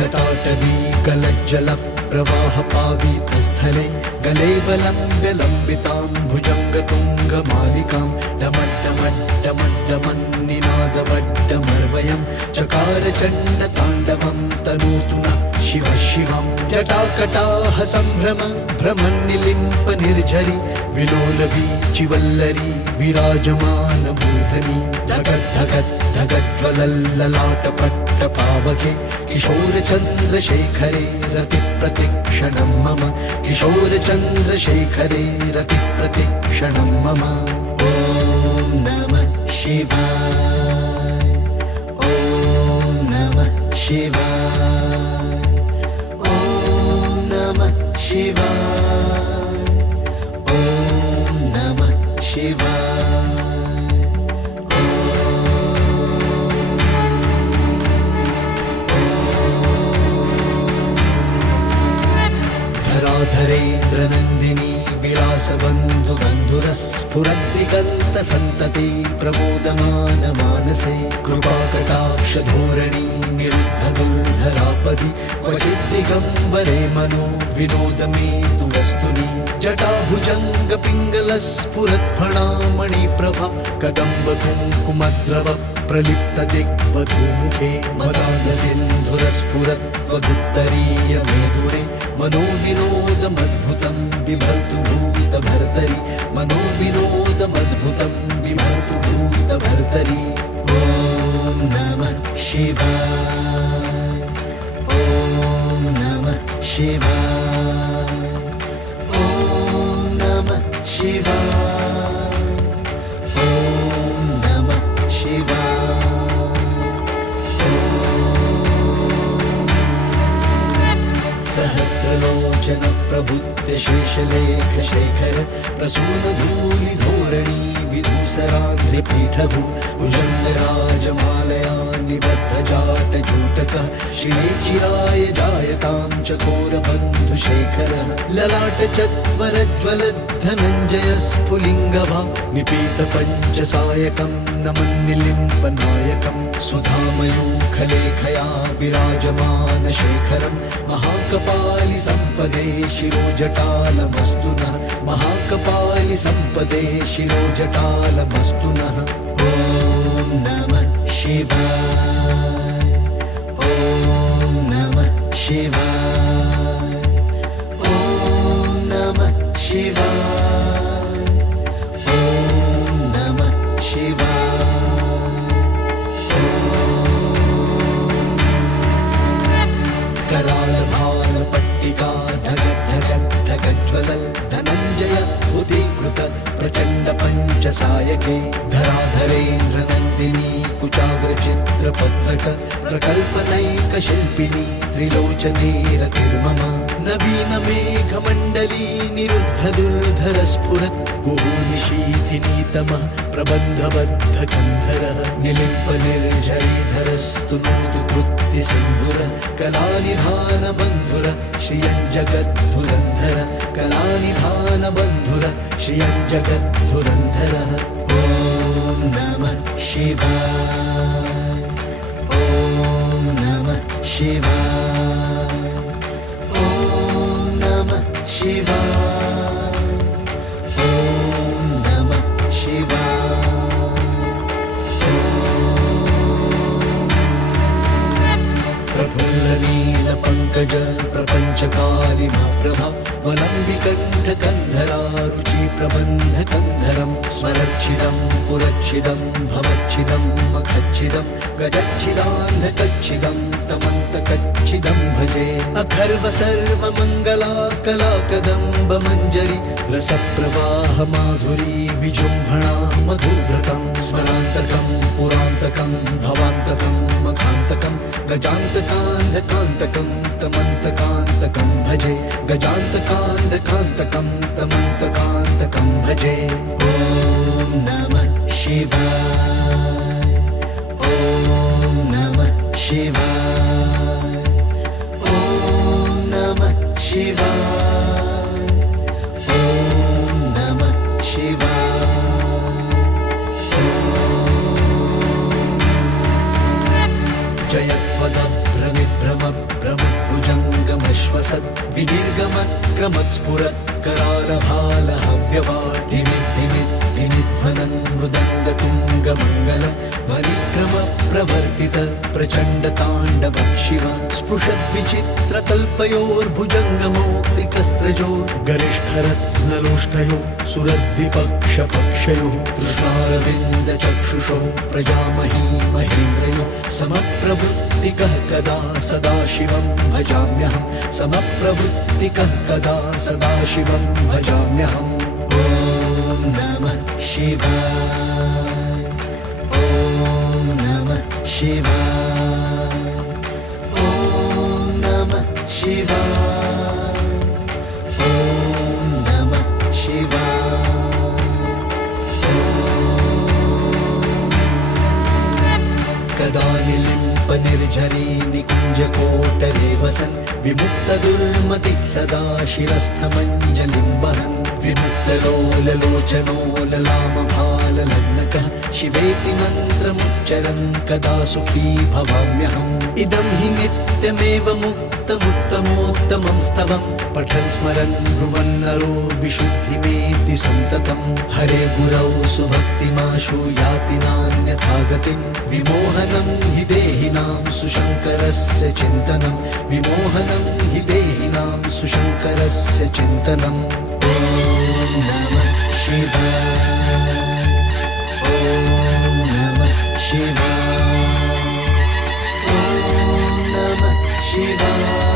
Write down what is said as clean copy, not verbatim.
जटाटवी गलज्जलप्रवाहपावीतस्थले गलेवलम्ब्य लम्बितां भुजङ्गतुङ्गमालिकां डमड्डमड्डमड्डमन्निनादवड्डमर्वयं चकारचण्डताण्डवं तनोतु नः शिवः शिवं। जटाकटाह सम्भ्रम भ्रमन्निलिम्प निर्झरि विलोलवीचिवल्लरी विराजमानमूर्धनि धगद्धगद् धगज्ज्वलल्ललाटपट्टपावके किशोरचन्द्रशेखरे रतिप्रतिक्षणं मम किशोरचन्द्रशेखरे रतिप्रतिक्षणं मम। ॐ नमः शिवाय ॐ नमः शिवाय ॐ नमः शिवाय ॐ नमः शिवाय। धरेन्द्रनन्दिनी विलासबन्धुबन्धुरस्फुरद्दिगन्तसन्तते प्रमोदमानमानसे कृपाकटाक्षधोरणी निरुद्धदुर्धरापदि क्वचिद्दिगम्बरे मनो विनोदमेतुरस्तुनि। जटाभुजङ्गपिङ्गलस्फुरत्फणामणिप्रभा कदम्बकुङ्कुमद्रव प्रलिप्तदिग्वधूमुखे मदान्दसिन्धुरस्फुरत्वगुत्तरीयमेदुरे मनोविनोदमद्भुतं बिभर्तु भूतभर्तरि मनोविनोदमद्भुतं बिभर्तु भूतभर्तरि। ॐ नमः शिवाय ॐ नमः शिवाय ॐ नमः शिवाय ॐ नमः शिवाय। सहस्रलोचन प्रबुद्ध शेषलेखशेखर प्रसूनधूलिधोरणी विधूसराद्रिपीठभू भुजङ्गराजमालया निबद्धजाटजूटकः श्रीचिराय जायतां चकोरबन्धुशेखरः ललाटचत्वरज्वलद्धनञ्जयस्फुलिङ्गभा निपीतपञ्चसायकं नमन्निलिम्पनायकं सुधामयूखलेखया विराजमानशेखरं महाकपालि सम्पदे शिरोजटालमस्तु नः महाकपालि सम्पदे शिरोजटालमस्तु नः। ॐ नमः शिवाय ॐ नमः शिवाय ॐ नमः शिवाय ॐ नमः शिवाय। करालभालपट्टिका धगद्धगद्धगज्ज्वलल् धनञ्जय उदीकृत प्रचण्ड पञ्चसायके धराधरेन्द्रनन्दिनी कुचाग्रचित्रपत्रक प्रकल्पनैकशिल्पिनी त्रिलोचने रतिर्मम नवीनमेघमण्डली निरुद्धदुर्धरस्फुरत् कुहूनिशीथिनीतमः प्रबन्धबद्धकन्धरः निलिम्पनिर्झरीधरस्तुनोतु कृत्तिसिन्धुरः कलानिधानबन्धुर श्रियञ्जगद्धुरन्धर कलानिधानबन्धुर श्रियञ्जगद्धुरन्धरः। ॐ नमः शिवाय ॐ नमः शिवाय ॐ नमः शिवाय ॐ नमः शिवाय। प्रफुल्लनीलपङ्कज प्रपञ्चकालिमा प्रभा वलम्बिकण्ठकन्धरा रुचिप्रबन्धकन्धरं स्वरच्छिदं पुरच्छिदं भवच्छिदं मखच्छिदं गजच्छिदान्धकच्छिदं तमन्तकच्छिदं भजे। अखर्व सर्वमङ्गला कलाकदम्बमञ्जरी रसप्रवाह माधुरी विजृम्भणा मधुव्रतं स्मरान्तकं पुरान्तकं भवान्तकं मखान्तकं गजान्तकान्धकान्तकं तमन्तकान्तकं भजे गजान्तकान्धकान्तकं तमन्तकान्तकं भजे। ॐ नमः शिवाय ॐ नमः शिवाय ॐ नमः शिवाय ॐ नमः शिवाय। जयत्वदभ्रविभ्रम भ्रम करालभालहव्यवादिमिद्धिमिद्धिमिध्वनन् मृदङ्गतुङ्गमङ्गल ध्वनिक्रमप्रवर्तित प्रचण्डताण्डव शिव स्पृशद्विचित्रतल्पयोर्भुजङ्गमौक्तिकस्त्रजो गरिष्ठरत्नलोष्टयो सुरद्विपक्षपक्षयो तृष्णारविन्दचक्षुषो प्रजामही महेन्द्रयो समप्रवृत्तिकः कदा सदाशिवं भजाम्यहं समप्रवृत्तिकः कदा सदाशिवं भजाम्यहम् ॐ नमः शिवाय ॐ नमः शिवाय ॐ नमः शिवाय ॐ नमः शिवाय कदा निलिम्पनिर्झरी निकुञ्जकोटरे वसन् विमुक्तदुर्मतिः सदा शिरस्थमञ्जलिं वहन् विमुक्तलोललोचनो ललामभाललग्नकः शिवेति मन्त्रमुच्चरन् कदा सुखी भवाम्यहम् इदं हि नित्यमेव मुक्तमुत्तमोत्तमं स्तवं पठन् स्मरन् ब्रुवन्नरो विशुद्धिमेति सन्ततं हरे गुरौ सुभक्तिमाशु याति नान्यथा गतिं विमोहनं हि देहिनां सुशङ्करस्य चिन्तनं विमोहनं हि देहिनां सुशङ्करस्य चिन्तनम् ॐ नमः शिवाय ॐ नमः शिवाय ॐ नमः शिवाय